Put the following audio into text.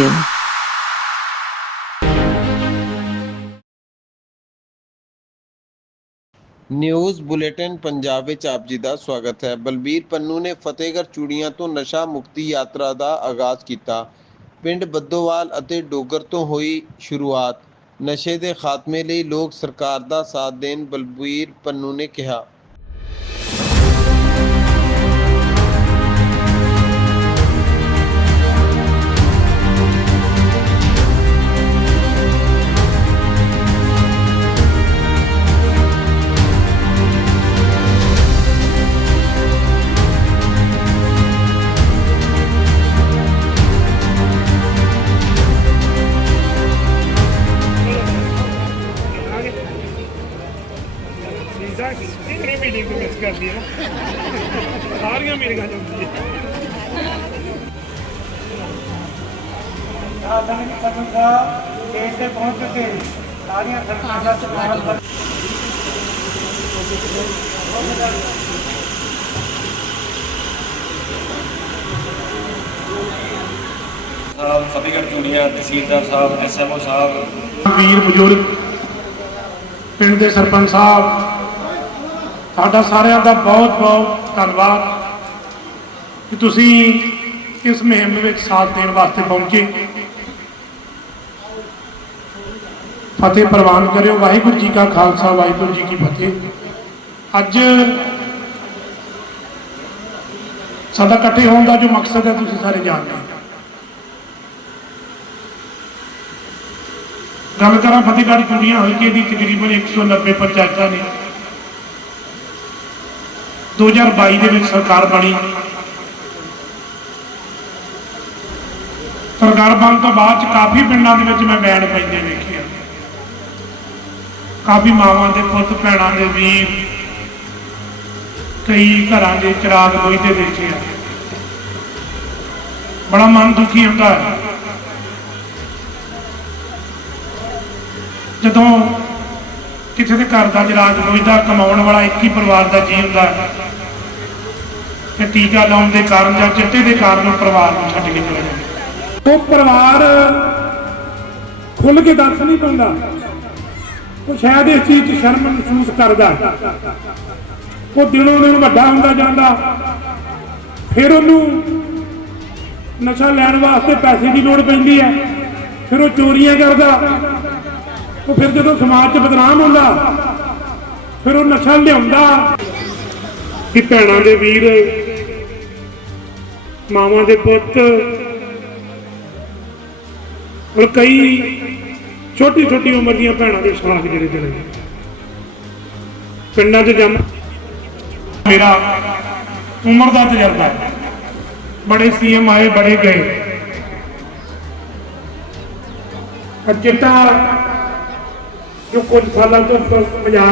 you. News bulletin Punjab ਵਿੱਚ ਆਪ ਜੀ ਦਾ ਸਵਾਗਤ ਹੈ। ਬਲਬੀਰ ਪੰਨੂ ਨੇ ਫਤਿਹਗੜ੍ਹ ਚੂੜੀਆਂ ਤੋਂ ਨਸ਼ਾ ਮੁਕਤੀ ਯਾਤਰਾ ਦਾ ਆਗਾਜ਼ ਕੀਤਾ। ਪਿੰਡ ਬੱਦੋਵਾਲ ਅਤੇ ਡੋਗਰ ਤੋਂ ਹੋਈ ਸ਼ੁਰੂਆਤ। ਨਸ਼ੇ ਦੇ ਖਾਤਮੇ ਲਈ ਲੋਕ ਸਰਕਾਰ ਦਾ ਸਾਥ ਦੇਣ ਬਲਬੀਰ ਪੰਨੂ ਨੇ ਕਿਹਾ। ਸੀਜ਼ਾ ਕਿਹੜੀ ਮੀਟਿੰਗ ਨੂੰ ਮਿਸ ਕਰਦੀ ਹੈ ਨਾ ਸਾਰੀਆਂ ਮੀਟਿੰਗਾਂ ਜਾਂਦੀ ਹੈ ਆਦਮੀ ਸਭਾ ਦੇਸ਼ ਤੇ ਪਹੁੰਚ ਚੁੱਕੇ ਸਾਰੀਆਂ ਸਰਕਾਰਾਂ ਦਾ ਸਨਮਾਨ ਕਰ ਸਾਹਿਬ ਫਤਿਹਗੜ੍ਹ ਚੂੜੀਆਂ ਤਹਿਸੀਲਦਾਰ ਸਾਹਿਬ ਐਸਐਮਓ ਸਾਹਿਬ। ਵੀਰ ਬਜ਼ੁਰਗ ਪਿੰਡ ਦੇ ਸਰਪੰਚ ਸਾਹਿਬ ਤੁਹਾਡਾ ਸਾਰਿਆਂ ਦਾ ਬਹੁਤ ਬਹੁਤ ਧੰਨਵਾਦ ਕਿ ਤੁਸੀਂ ਇਸ ਮੁਹਿੰਮ ਵਿੱਚ ਸਾਥ ਦੇਣ ਵਾਸਤੇ ਪਹੁੰਚੇ। ਫਤਿਹ ਪ੍ਰਵਾਨ ਕਰਿਓ, ਵਾਹਿਗੁਰੂ ਜੀ ਕਾ ਖਾਲਸਾ, ਵਾਹਿਗੁਰੂ ਜੀ ਕੀ ਫਤਿਹ। ਅੱਜ ਸਾਡਾ ਇਕੱਠੇ ਹੋਣ ਦਾ ਜੋ ਮਕਸਦ ਹੈ, ਤੁਸੀਂ ਸਾਰੇ ਜਾਣਦੇ ਹੋ। ਗੱਲ ਕਰਾਂ ਫਤਿਹਗੜ੍ਹ ਚੂੜੀਆਂ ਹਲਕੇ ਦੀ, ਤਕਰੀਬਨ 190 ਪੰਚਾਇਤਾਂ ਨੇ। 2022 ਦੇ ਵਿੱਚ ਸਰਕਾਰ ਬਣੀ। ਸਰਕਾਰ ਬਣ ਤੋਂ ਬਾਅਦ ਚ ਕਾਫੀ ਪਿੰਡਾਂ ਦੇ ਵਿੱਚ ਮੈਂ ਬੈਣ ਪੈਂਦੇ ਵੇਖਿਆ ਕਾਫੀ ਮਾਵਾਂ ਦੇ ਪੁੱਤ, ਭੈਣਾਂ ਦੇ ਵੀਰ, ਕਈ ਘਰਾਂ ਦੇ ਚਿਰਾਗ ਬੁਝਦੇ ਦੇਖੇ ਆ। ਬੜਾ ਮਨ ਦੁਖੀ ਹੁੰਦਾ ਹੈ। ਜਦੋਂ ਕਿਸੇ ਦੇ ਘਰ ਦਾ ਚਿਰਾਗ ਬੁਝਦਾ ਕਮਾਉਣ ਵਾਲਾ ਇੱਕ ਹੀ ਪਰਿਵਾਰ ਦਾ ਜੀ ਹੁੰਦਾ ਹੈ ਤੇ ਟੀਕਾ ਲਾਉਣ ਦੇ ਕਾਰਨ ਜਾਂ ਚਿੱਟੇ ਦੇ ਕਾਰਨ ਉਹ ਪਰਿਵਾਰ ਨੂੰ ਛੱਡ ਕੇ ਚਲਾ ਜਾਂਦਾ ਉਹ ਪਰਿਵਾਰ ਖੁੱਲ ਕੇ ਦੱਸ ਨਹੀਂ ਪਾਉਂਦਾ ਉਹ ਸ਼ਾਇਦ ਇਸ ਚੀਜ਼ 'ਚ ਸ਼ਰਮ ਮਹਿਸੂਸ ਕਰਦਾ। ਉਹ ਦਿਨੋਂ ਦਿਨ ਵੱਡਾ ਹੁੰਦਾ ਜਾਂਦਾ। ਫਿਰ ਉਹਨੂੰ ਨਸ਼ਾ ਲੈਣ ਵਾਸਤੇ ਪੈਸੇ ਦੀ ਲੋੜ ਪੈਂਦੀ ਹੈ। ਫਿਰ ਉਹ ਚੋਰੀਆਂ ਕਰਦਾ। ਉਹ ਫਿਰ ਜਦੋਂ ਸਮਾਜ 'ਚ ਬਦਨਾਮ ਹੁੰਦਾ, ਫਿਰ ਉਹ ਨਸ਼ਾ ਲਿਆਉਂਦਾ। ਕਿ ਭੈਣਾਂ ਦੇ ਵੀਰ ਮਾਵਾਂ ਦੇ ਪੁੱਤ। ਔਰ ਕਈ ਛੋਟੀ ਛੋਟੀ ਉਮਰ ਦੀਆਂ ਭੈਣਾਂ ਦੇ ਸਾਖ ਜਿਹੜੇ ਚਲੇ ਗਏ। ਪਿੰਡਾਂ 'ਚ ਜੰਮ ਮੇਰਾ ਉਮਰ ਦਾ ਤਜਰਬਾ ਹੈ। ਬੜੇ ਸੀਐਮ ਆਏ, ਬੜੇ ਗਏ। ਪਰ ਚਿੱਟਾ ਜੋ ਕੁਝ ਸਾਲਾਂ ਤੋਂ ਪੰਜਾਬ